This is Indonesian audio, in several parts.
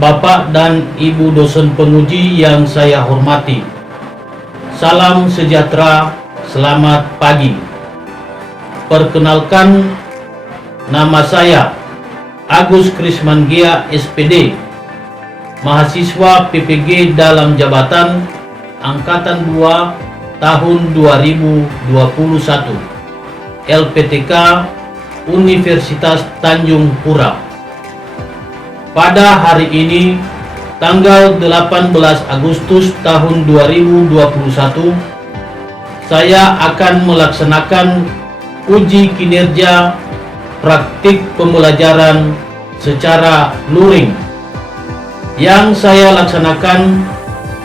Bapak dan Ibu dosen penguji yang saya hormati, salam sejahtera, selamat pagi. Perkenalkan, nama saya Agus Krismangia SPD, mahasiswa PPG dalam jabatan Angkatan 2 tahun 2021, LPTK Universitas Tanjung Pura. Pada hari ini, tanggal 18 Agustus tahun 2021, saya akan melaksanakan uji kinerja praktik pembelajaran secara luring yang saya laksanakan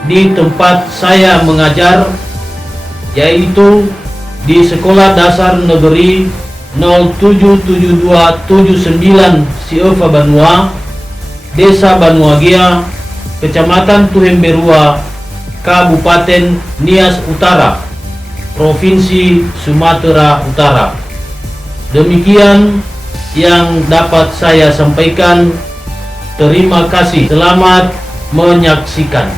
di tempat saya mengajar, yaitu di Sekolah Dasar Negeri 077279 Siofa Banua, Desa Banuagia, Kecamatan Tuhemberua, Kabupaten Nias Utara, Provinsi Sumatera Utara. Demikian yang dapat saya sampaikan. Terima kasih. Selamat menyaksikan.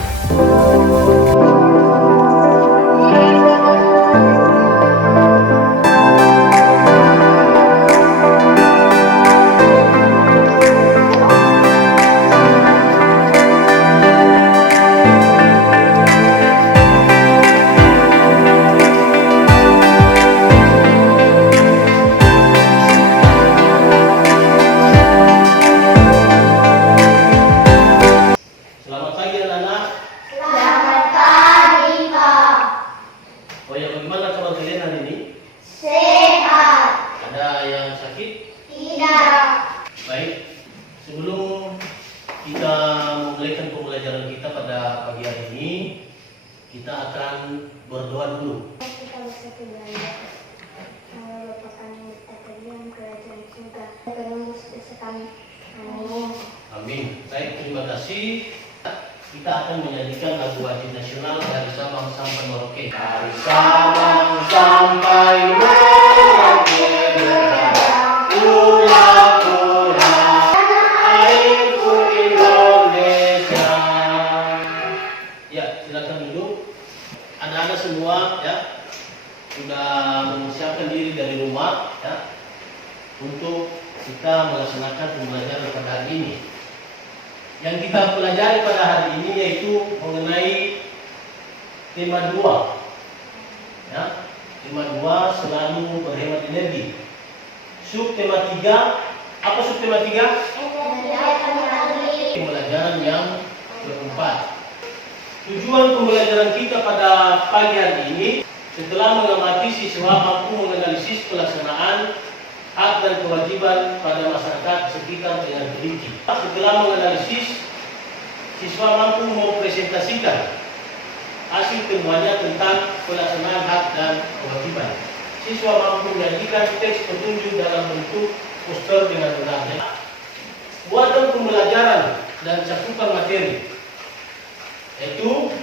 Sebelum kita memulaikan pembelajaran kita pada pagi hari ini, kita akan berdoa dulu. Amin. Baik, terima kasih. Kita akan menyanyikan lagu wajib nasional dari Sabang sampai Merauke. Dari Sabang sampai Merauke, anak-anak semua ya sudah mempersiapkan diri dari rumah ya untuk kita melaksanakan pembelajaran pada hari ini. Yang kita pelajari pada hari ini yaitu mengenai tema 2 ya. Tema 2 selalu berhemat energi. Sub tema 3, apa sub tema 3? Pembelajaran yang keempat. Tujuan pembelajaran kita pada pagi hari ini, setelah mengamati siswa mampu menganalisis pelaksanaan hak dan kewajiban pada masyarakat sekitar dengan teliti. Setelah menganalisis, siswa mampu mempresentasikan hasil temuannya tentang pelaksanaan hak dan kewajiban. Siswa mampu menyajikan teks petunjuk dalam bentuk poster dengan benar. Buatan pembelajaran dan cakupan materi, yaitu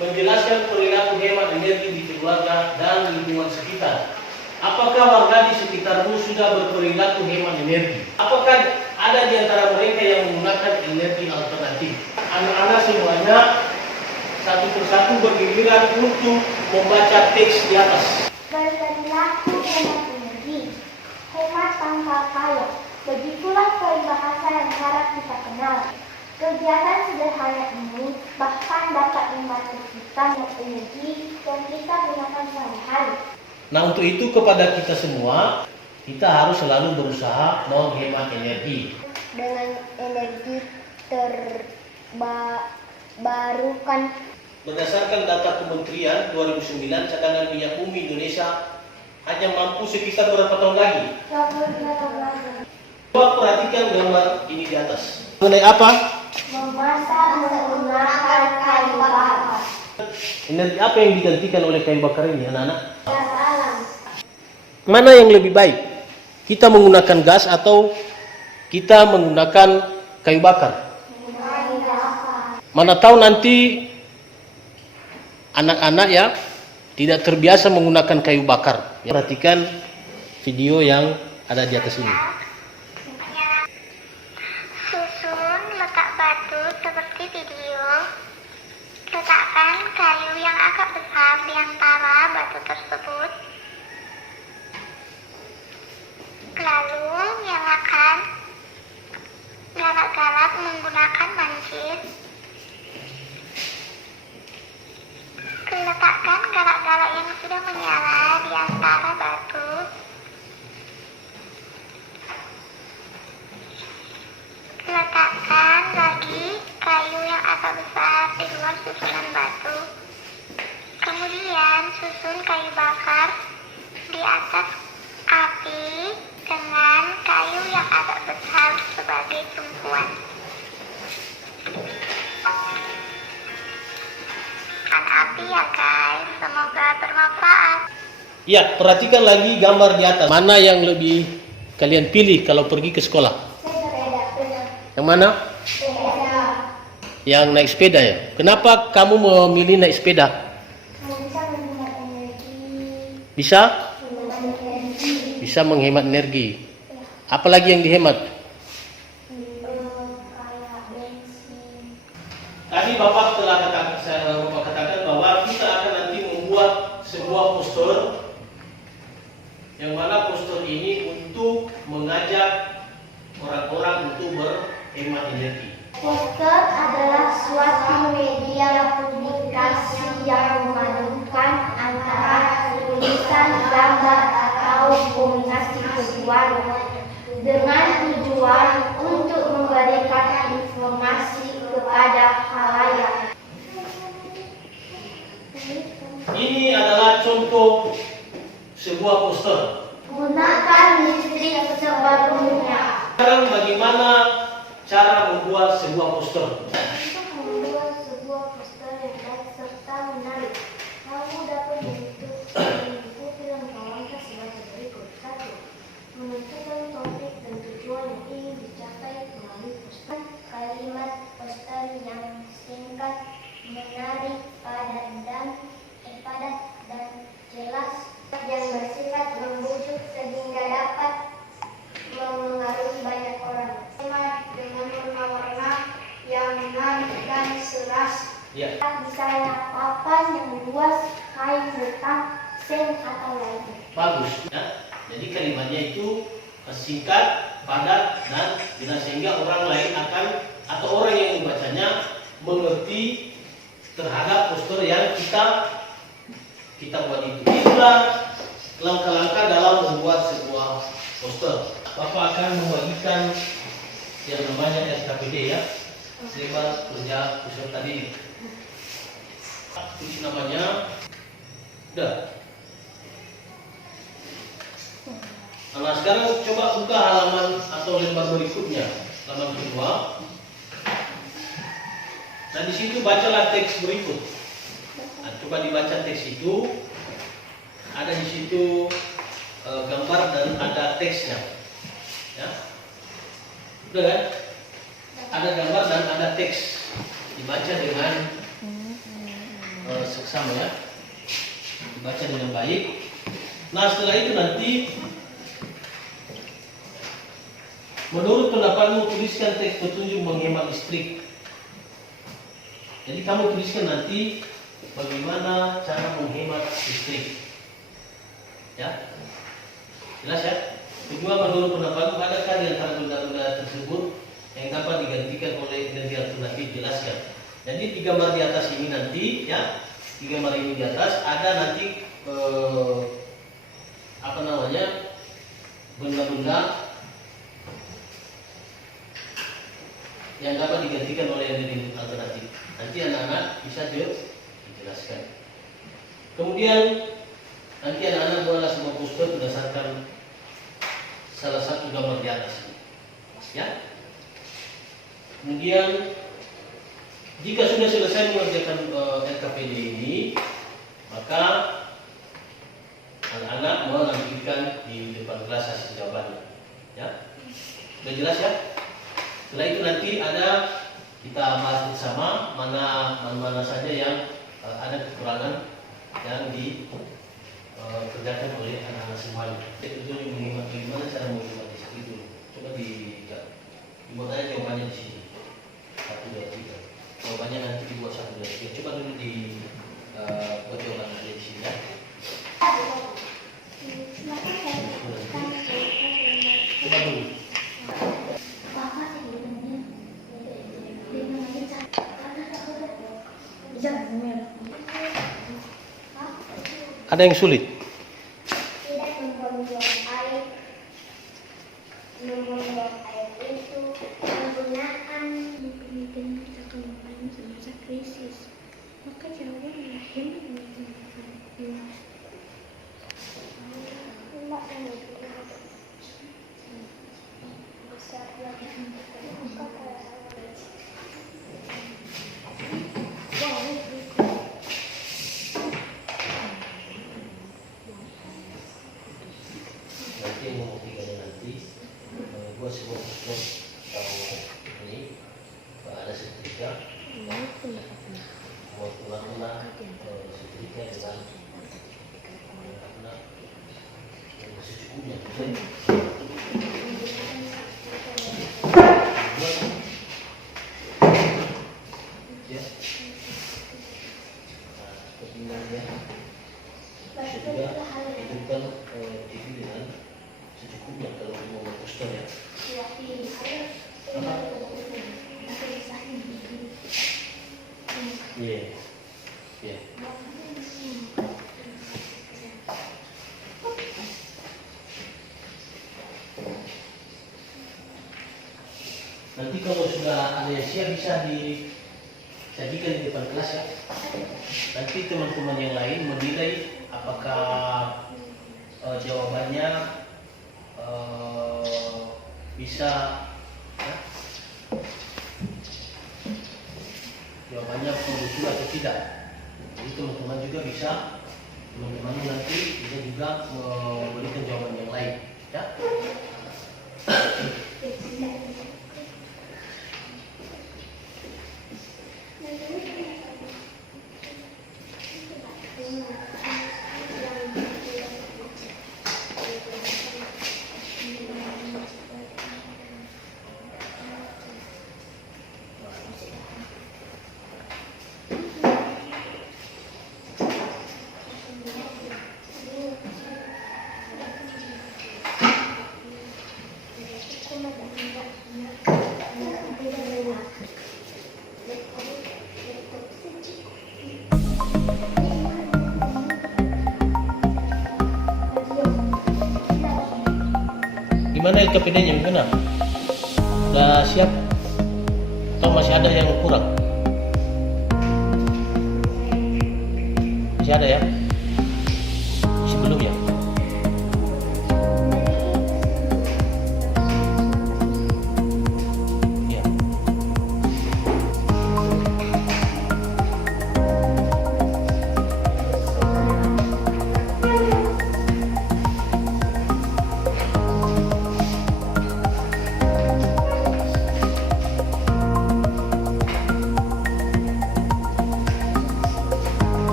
menjelaskan perilaku hemat energi di keluarga dan lingkungan sekitar. Apakah warga di sekitarmu sudah berperilaku hemat energi? Apakah ada di antara mereka yang menggunakan energi alternatif? Anak-anak semuanya satu persatu bergiliran untuk membaca teks di atas. Berperilaku hemat energi, hemat tanpa kaya. Begitulah peribahasa yang harap kita kenal. Kegiatan sederhana ini bahkan dapat membantu kita energi yang kita gunakan sehari-hari. Nah, untuk itu kepada kita semua, kita harus selalu berusaha menghemat energi. Dengan energi terbarukan. Berdasarkan data Kementerian 2009, cadangan minyak bumi Indonesia hanya mampu sekitar berapa tahun lagi? 25 tahun lagi. Coba perhatikan gambar ini di atas. Mengenai apa? Memasak menggunakan kayu bakar. Energi apa yang digantikan oleh kayu bakar ini, anak-anak? Gas alam. Mana yang lebih baik? Kita menggunakan gas atau kita menggunakan kayu bakar? Mana tahu nanti anak-anak ya tidak terbiasa menggunakan kayu bakar. Perhatikan video yang ada di atas ini. Susun letak batu di antara batu tersebut. Lalu nyalakan galak-galak menggunakan mancir. Letakkan galak-galak yang sudah menyala di antara batu. Letakkan lagi kayu yang agak besar di luar susunan batu. Kemudian susun kayu bakar di atas api dengan kayu yang agak besar sebagai tumpuan. Tekan api ya guys, semoga bermanfaat. Ya, perhatikan lagi gambar di atas. Mana yang lebih kalian pilih kalau pergi ke sekolah? Sepeda. Yang mana? Sepeda. Yang naik sepeda ya? Kenapa kamu memilih naik sepeda? Bisa menghemat energi. Bisa? Menghemat energi. Bisa menghemat energi. Apalagi yang dihemat? Kayak bensin. Tadi Bapak katakan bahwa kita akan nanti membuat sebuah poster yang mana poster ini untuk mengajak orang-orang untuk berhemat energi. Poster adalah suatu media publikasi yang memadukan antara tulisan, gambar, atau kombinasi keduanya dengan tujuan untuk memberikan informasi kepada khalayak. Ini adalah contoh sebuah poster. Gunakan listrik sepenuhnya. Sekarang bagaimana cara membuat sebuah poster? Untuk membuat sebuah poster yang baik serta menarik, kamu dapat mengikuti film kawasan sebagai berikut. 1. Menentukan topik dan tujuan yang ingin dicapai melalui poster. Kalimat poster yang singkat, menarik, padat dan jelas, yang bersifat membujuk sehingga dapat memengaruhi banyak orang. Dengan warna-warna yang menarik dan jelas. Ya. Misalnya papan yang luas, kain hitam, sen atau lainnya. Bagus. Ya. Jadi kalimatnya itu singkat, padat, dan jelas sehingga orang lain akan atau orang yang membacanya mengerti terhadap poster yang kita buat itu. Itulah langkah-langkah dalam membuat sebuah poster. Bapak akan membagikan yang namanya SKPD ya, Lembar Kerja Peserta Didik. Tulis namanya, udah. Nah sekarang coba buka halaman atau lembar berikutnya, halaman kedua. Nah di situ bacalah teks berikut. Nah, coba dibaca teks itu. Ada di situ gambar dan ada teksnya. Ya, udah kan? Ada gambar dan ada teks. Dibaca dengan seksama ya. Dibaca dengan baik. Nah setelah itu nanti, menurut pendapatmu tuliskan teks petunjuk menghemat listrik. Jadi kamu tuliskan nanti bagaimana cara menghemat listrik. Ya, jelas ya. Kedua, menurut pendapatmu adakah di antara benda-benda tersebut yang dapat digantikan oleh energi alternatif? Jelaskan. Jadi di gambar di atas ini nanti, ya, di gambar ini di atas ada nanti benda-benda yang dapat digantikan oleh energi alternatif. Nanti anak-anak bisa dijelaskan. Kemudian nanti anak-anak buatlah sebuah poster berdasarkan salah satu gambar di atas ini. Ya. Kemudian jika sudah selesai mengerjakan LKPD ini, maka anak-anak menampilkan di depan kelas hasil jawabannya. Ya. Sudah jelas ya? Setelah itu nanti ada kita bahas bersama mana saja yang ada kekurangan yang dikerjakan oleh anak-anak semuanya. Itu menghemat bagaimana cara menghemat listrik itu. Coba dibuat aja jawabannya di sini. 1, 2, 3. Jawabannya nanti dibuat 1, 2, 3. Coba dulu dibuat jawabannya di sini. coba dulu. Ada yang sulit? Tidak membuang-buang air. Membuang-buang air itu penggunaan penelitian kita kembali semasa krisis. Maka jawaban adalah hemat menggunakan Nanti yang membuktikannya nanti gua sebuah paspor atau ini ada sertifikat buat ulang-ulang sertifikat dengan secukupnya. Ya, seperti ini ya. Juga diberikan TV dengan secukupnya kalau mau poster ya. Iya, iya. Nanti kalau sudah ada yang siap bisa disajikan di depan kelas ya. Nanti teman-teman yang lain menilai apakah jawabannya bisa ya? Jawabannya betul atau tidak. Jadi teman-teman juga bisa, teman-teman nanti bisa juga memberikan jawaban yang lain ya. Gimana LKPD-nya? Gimana? Sudah siap? Atau masih ada yang kurang? Masih ada ya? Masih belum ya? Ya.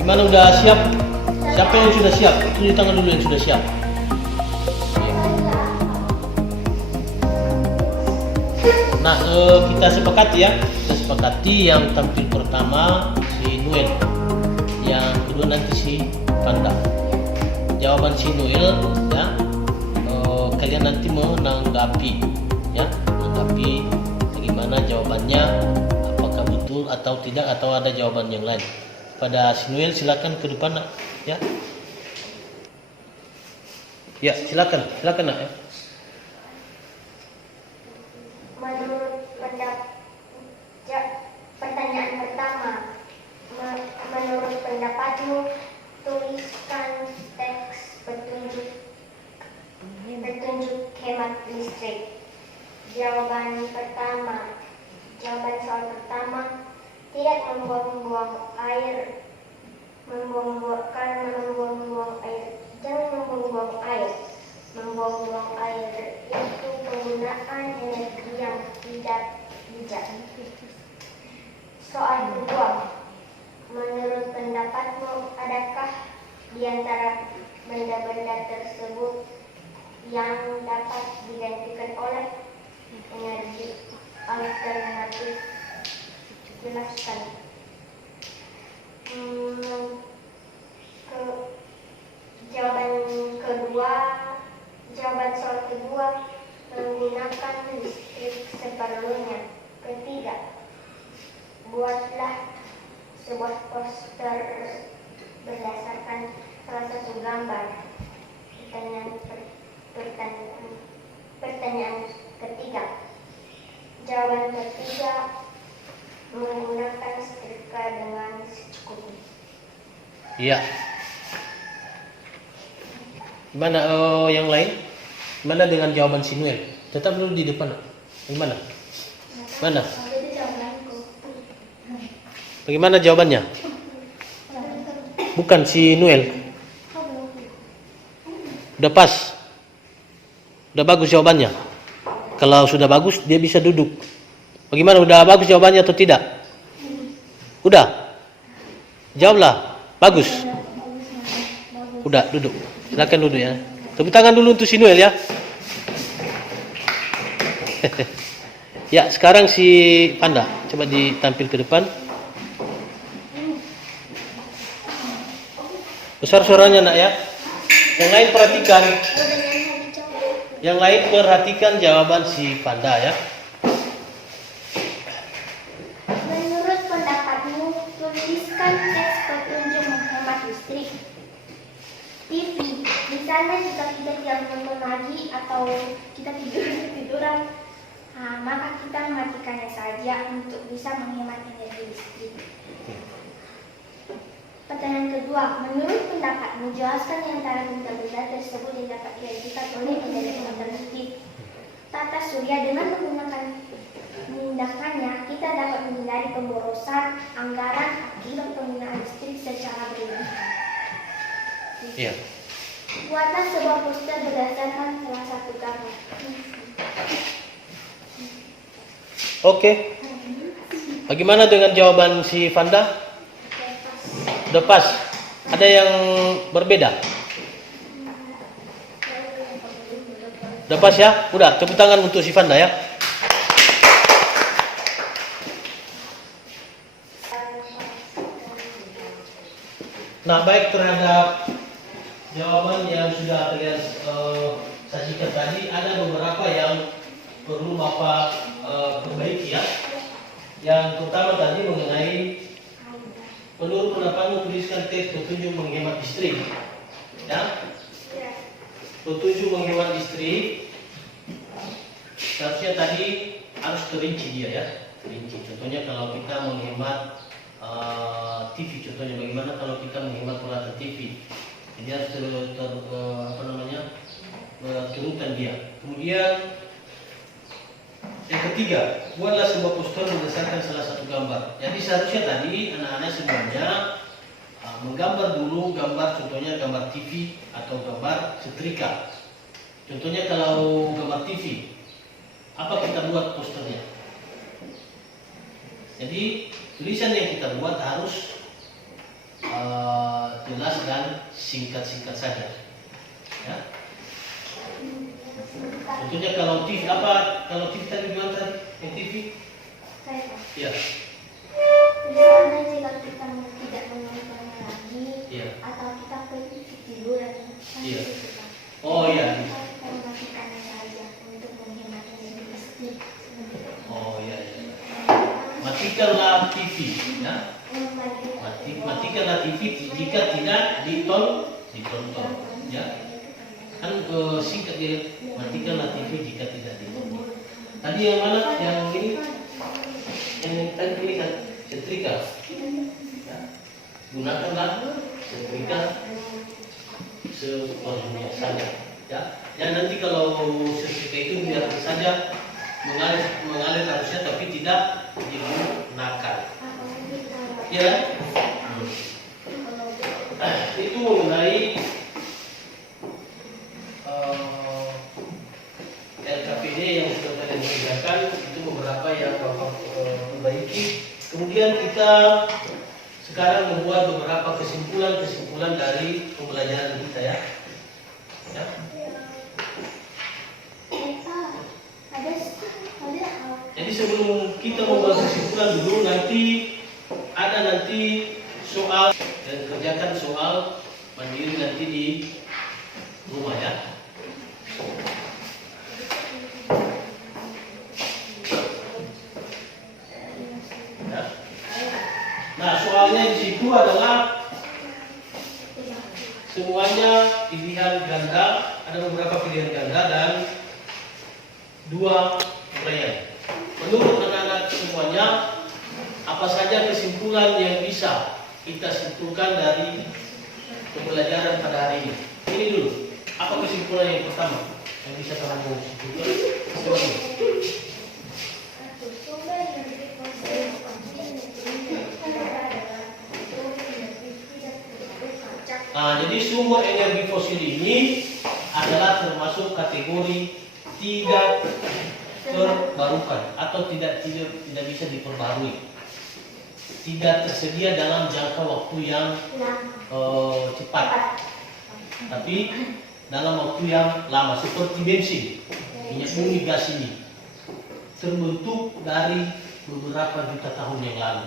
Gimana, udah siap? Siapa yang sudah siap? Tunjuk tangan dulu yang sudah siap. Nah, kita sepakati ya. Kita sepakati yang tampil pertama si Noel, yang kedua nanti si Panda. Jawaban si Noel ya, kalian nanti menanggapi ya, menanggapi bagaimana jawabannya, apakah betul atau tidak, atau ada jawaban yang lain. Pada Sinuel, silakan ke depan nak ya. Ya, silakan nak ya. Menurut pertanyaan pertama, menurut pendapatmu, tuliskan teks petunjuk hemat listrik. Jawaban soal pertama, tidak membuang-buang air. Karena membuang-buang air, jangan membuang-buang air. Membuang-buang air itu penggunaan energi yang tidak bijak. Soal kedua, menurut pendapatmu, adakah di antara benda-benda tersebut yang dapat digantikan oleh energi alternatif? Jelaskan. Jawaban kedua, menggunakan listrik seperlunya. Ketiga, buatlah sebuah poster berdasarkan salah satu gambar. Pertanyaan ketiga. Jawaban ketiga, menggunakan setrika dengan secukupnya. Iya. Gimana yang lain? Gimana dengan jawaban si Noel? Tetap dulu di depan. Gimana? Mana? Itu jawabanku. Bagaimana jawabannya? Bukan si Noel. Udah pas. Udah bagus jawabannya. Kalau sudah bagus dia bisa duduk. Bagaimana, udah bagus jawabannya atau tidak? Udah. Jawablah. Bagus. Udah, duduk. Silakan duduk ya. Tepuk tangan dulu untuk si Noel ya. Ya, sekarang si Panda. Coba ditampil ke depan. Besar suaranya nak ya. Yang lain perhatikan. Yang lain perhatikan jawaban si Panda ya. Menurut pendapatmu, tuliskan teks petunjuk menghemat listrik. TV, misalnya jika kita tidak menonton lagi atau kita tiduran, maka kita mematikannya saja untuk bisa menghemat energi listrik. Pertanyaan kedua, menurut pendapatmu, jelaskan di antara benda-benda tersebut yang dapat diajukan oleh energi alternatif. Tata surya, dengan menggunakannya, kita dapat menghindari pemborosan anggaran akibat penggunaan listrik secara berlebihan. Iya. Buatlah sebuah poster berdasarkan salah satu gambar. Oke. Bagaimana dengan jawaban si Fanda? Udah pas. Ada yang berbeda? Udah pas ya? Udah, tepuk tangan untuk si Fanda ya. Nah, baik terhadap jawaban yang sudah kalian sajikan tadi, ada beberapa yang perlu Bapak perbaiki ya. Yang pertama tadi mengenai menurut pendapatmu tuliskan teks petunjuk menghemat listrik. Ya? Petunjuk menghemat listrik seharusnya tadi harus terinci dia ya. Terinci. Contohnya kalau kita menghemat TV, contohnya bagaimana kalau kita menghemat peralatan TV. Jadi harus turunkan dia. Kemudian yang ketiga, buatlah sebuah poster berdasarkan salah satu gambar. Jadi seharusnya tadi anak-anak semuanya menggambar dulu gambar, contohnya gambar TV atau gambar setrika. Contohnya kalau gambar TV, apa kita buat posternya? Jadi tulisan yang kita buat harus jelas dan singkat-singkat saja. Ya. Contohnya kalau TV apa? Kalau TV tadi bilang tadi, yang TV? Ya. Misalnya jika kita tidak menontonnya lagi, atau kita pergi tidur dan Iya. Oh iya. kita mematikannya saja untuk menghemat energi listrik. Oh iya. Matikanlah TV, ya. Matikanlah TV jika tidak ditonton, ya. Kan singkat dia, matikanlah TV jika tidak ditonton. Tadi yang mana? Yang ini? Yang tadi ini kan setrika. Ya. Gunakanlah setrika seperlunya saja. Ya. Dan nanti kalau setrika itu biar saja mengalir harusnya, tapi tidak digunakan. Ya. Itu mengenai LKPD yang sudah kalian kerjakan, itu beberapa yang Bapak perbaiki. Kemudian kita sekarang membuat beberapa kesimpulan dari pembelajaran kita ya. Ya. Jadi sebelum kita membuat kesimpulan dulu, nanti ada soal, dan kerjakan soal mandiri nanti di rumah ya. semuanya pilihan ganda, ada beberapa pilihan ganda dan 2 uraian. Menurut anak-anak semuanya, apa saja kesimpulan yang bisa kita simpulkan dari pembelajaran pada hari ini? Ini dulu, apa kesimpulan yang pertama yang bisa kamu simpulkan? Coba dulu. Nah, jadi sumber energi fosil ini adalah termasuk kategori tidak terbarukan atau tidak bisa diperbarui, tidak tersedia dalam jangka waktu yang cepat, tapi dalam waktu yang lama, seperti bensin, minyak bumi, gas ini terbentuk dari beberapa juta tahun yang lalu.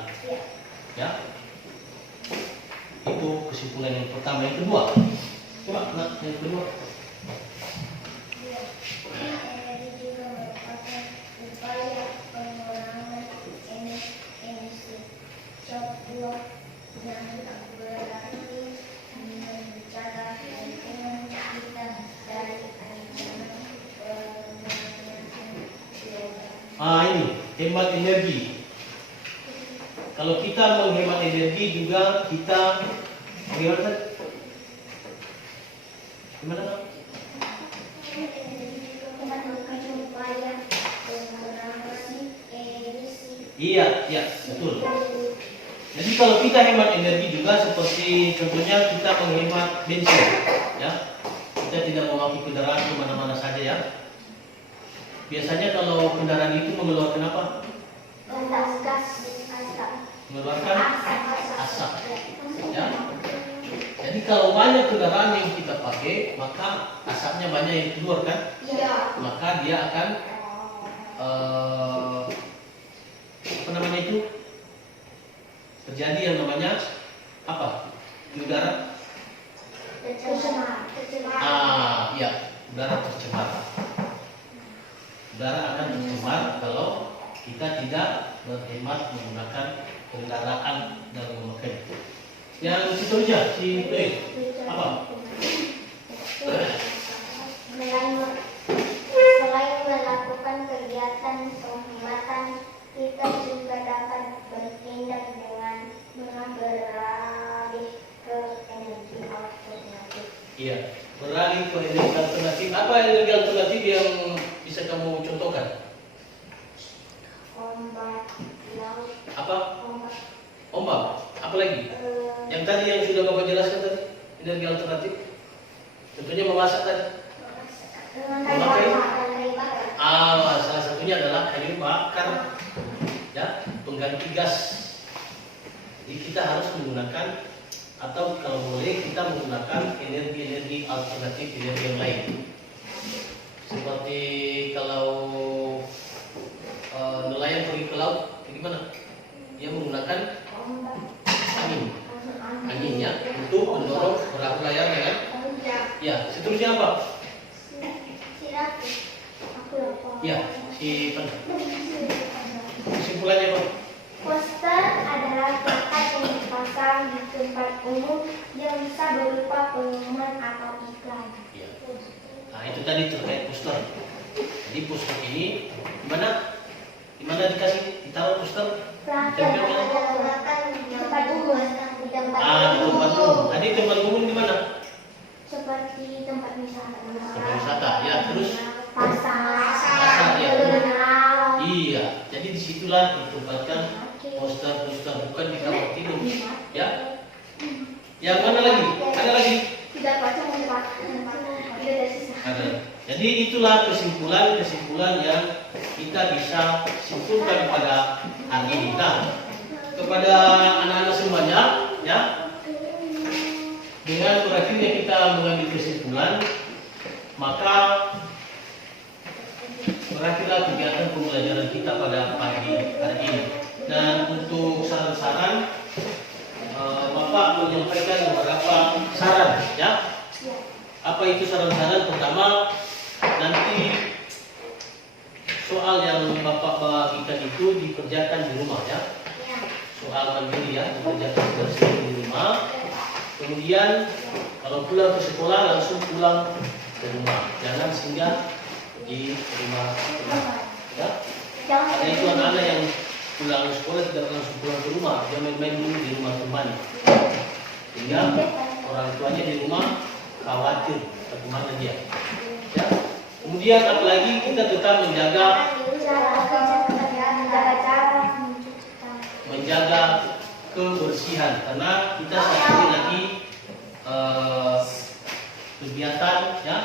Ya, itu kesimpulan yang pertama. Yang kedua, coba yang kedua. Ini hemat energi. Kalau kita menghemat energi juga kita menghemat gimana? Iya, betul. Jadi kalau kita hemat energi juga seperti contohnya kita menghemat bensin, ya. Kita tidak memakai kendaraan kemana-mana saja, ya. Biasanya kalau kendaraan itu mengeluarkan apa? Mengeluarkan asap. Ya. Jadi kalau banyak kendaraan yang kita pakai, maka asapnya banyak yang keluar, kan? Iya. Maka dia akan apa namanya itu? Terjadi yang namanya apa? Di udara? Tercemar. Iya, udara tercemar. Udara akan tercemar kalau kita tidak berhemat menggunakan kendaraan dan memakai. Yang seterusnya, si P. Apa? Selain melakukan kegiatan penghematan, kita juga dapat bertindak dengan beralih ke energi alternatif. Iya, beralih ke energi alternatif. Apa energi alternatif yang bisa kamu contohkan? Ombak laut. Apa? Ombak. Ombak. Apa lagi? Yang tadi yang sudah Bapak jelaskan tadi, energi alternatif. Contohnya memasak tadi. Salah satunya adalah kayu bakar, ya, pengganti gas. Jadi kita harus menggunakan, atau kalau boleh kita menggunakan energi-energi alternatif, energi yang lain. Seperti kalau nelayan pergi ke laut, gimana? Dia menggunakan anginnya untuk mendorong perahu layarnya, kan? Ya, seterusnya apa? Ya, kesimpulannya apa? Poster adalah plakat yang dipasang di tempat umum yang bisa berupa pengumuman atau iklan. Ya. Nah, itu tadi terkait poster. Jadi poster ini di mana dikasih ditaruh poster? Tempelkan. Di tempat umum. Di tempat umum. Tadi tempat umum di mana? Seperti tempat wisata. Tempat wisata. Ya, terus Pasar, ya. jurnal. Iya. Jadi disitulah ditempatkan poster-poster, bukan di kamar tidur. Ya. Yang mana lagi? Ada lagi? Tidak baca tidak ada sisa. Ada. Jadi itulah kesimpulan yang kita bisa simpulkan pada hari ini. Nah, kepada anak-anak semuanya, ya, dengan berakhirnya kita mengambil kesimpulan, maka berakhirlah kegiatan pembelajaran kita pada pagi hari ini. Dan untuk saran-saran, Bapak menyampaikan beberapa saran, ya. Apa itu saran-saran? Pertama, nanti soal yang Bapak bagikan itu dikerjakan di rumah, ya. Soal mandiri, ya, dikerjakan bersih di rumah. Kemudian kalau pulang ke sekolah langsung pulang ke rumah, jangan singgah di rumah teman. Ya, ada itu anak-anak yang pulang sekolah tidak langsung pulang ke rumah, dia main-main dulu di rumah teman. Sehingga orang tuanya di rumah khawatir kemana dia. Ya. Kemudian apalagi kita tetap menjaga kebersihan, karena kita saat ini lagi kegiatan, ya,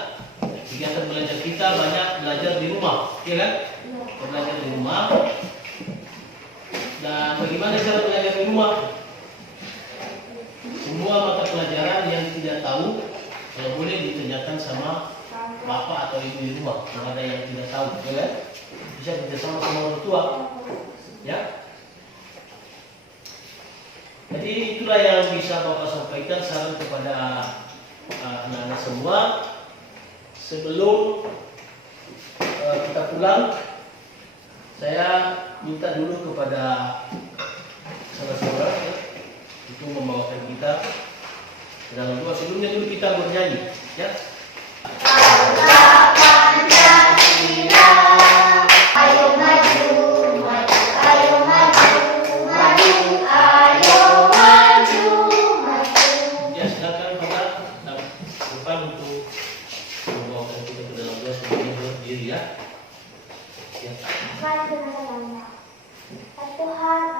kegiatan belajar kita banyak belajar di rumah, ya kan? Belajar di rumah. Dan bagaimana cara belajar di rumah? Semua mata pelajaran yang tidak tahu, kalau boleh ditanyakan sama bapak atau ibu di rumah. Kalau ada yang tidak tahu, ya kan? Bisa bekerjasama sama orang tua, ya. Jadi itulah yang bisa Bapak sampaikan saran kepada anak-anak semua. Sebelum kita pulang, saya minta dulu kepada saudara-saudara, ya, itu membawakan kita dalam doa. Sebelumnya dulu kita bernyanyi, ya. Tuhan